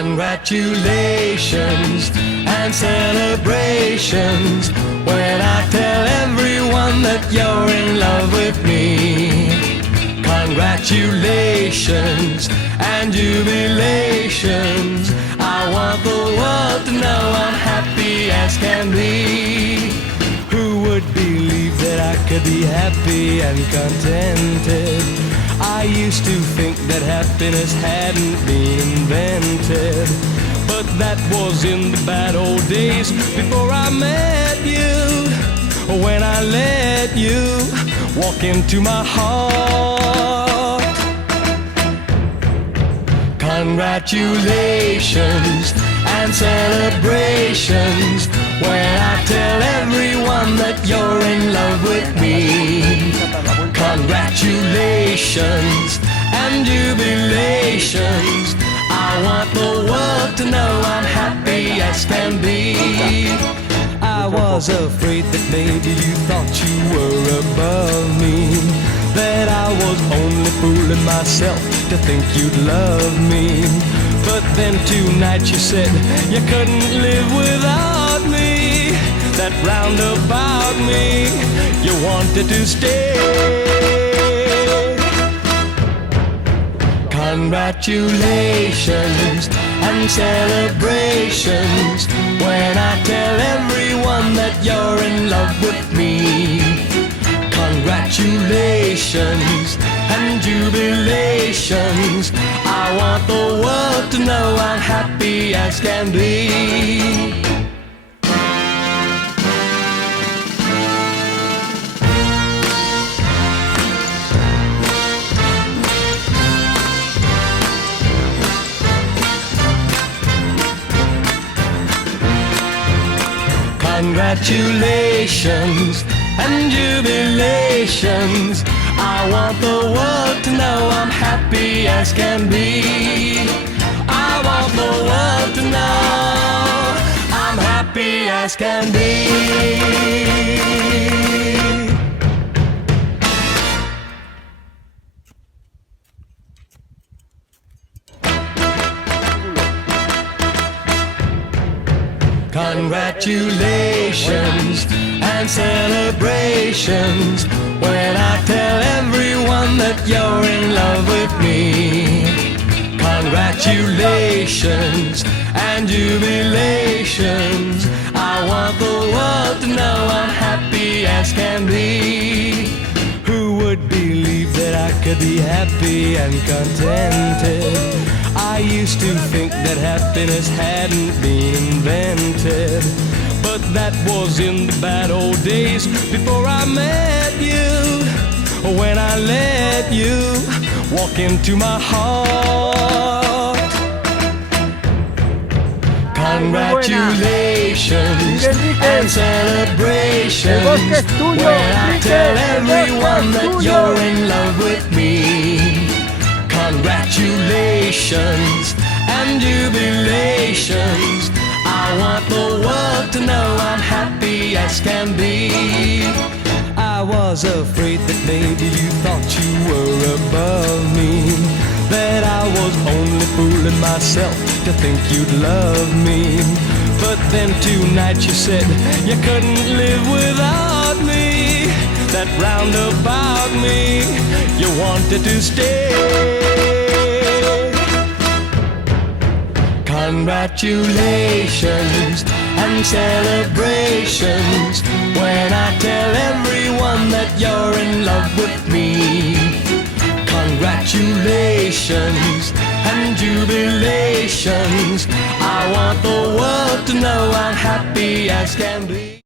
Congratulations and celebrations when I tell everyone that you're in love with me. Congratulations and jubilations. I want the world to know I'm happy as can be. Who would believe that I could be happy and contented? I used to think that happiness hadn't been invented, but that was in the bad old days before I met you. When I let you walk into my heart. Congratulations and celebrations when I tell everyone that you're in love with me. Congratulations and jubilations. I want the world to know I'm happy as can be. I was afraid that maybe you thought you were above me, that I was only fooling myself to think you'd love me. But then tonight you said you couldn't live without me, that roundabout me you wanted to stay. Congratulations and celebrations when I tell everyone that you're in love with me. Congratulations and jubilations. I want the world to know I'm happy as can be. Congratulations and jubilations. I want the world to know I'm happy as can be. I want the world to know I'm happy as can be. Congratulations and celebrations when I tell everyone that you're in love with me. Congratulations and jubilations. I want the world to know I'm happy as can be. Who would believe that I could be happy and contented? I used to think that happiness hadn't been invented, but that was in the bad old days before I met you. When I let you walk into my heart. Congratulations and celebrations when I tell everyone that you're in love with me. Congratulations and jubilations. I want the world to know I'm happy as can be. I was afraid that maybe you thought you were above me, that I was only fooling myself to think you'd love me. But then tonight you said you couldn't live without me, that roundabout me you wanted to stay. Congratulations and celebrations when I tell everyone that you're in love with me. Congratulations and jubilations. I want the world to know I'm happy as can be.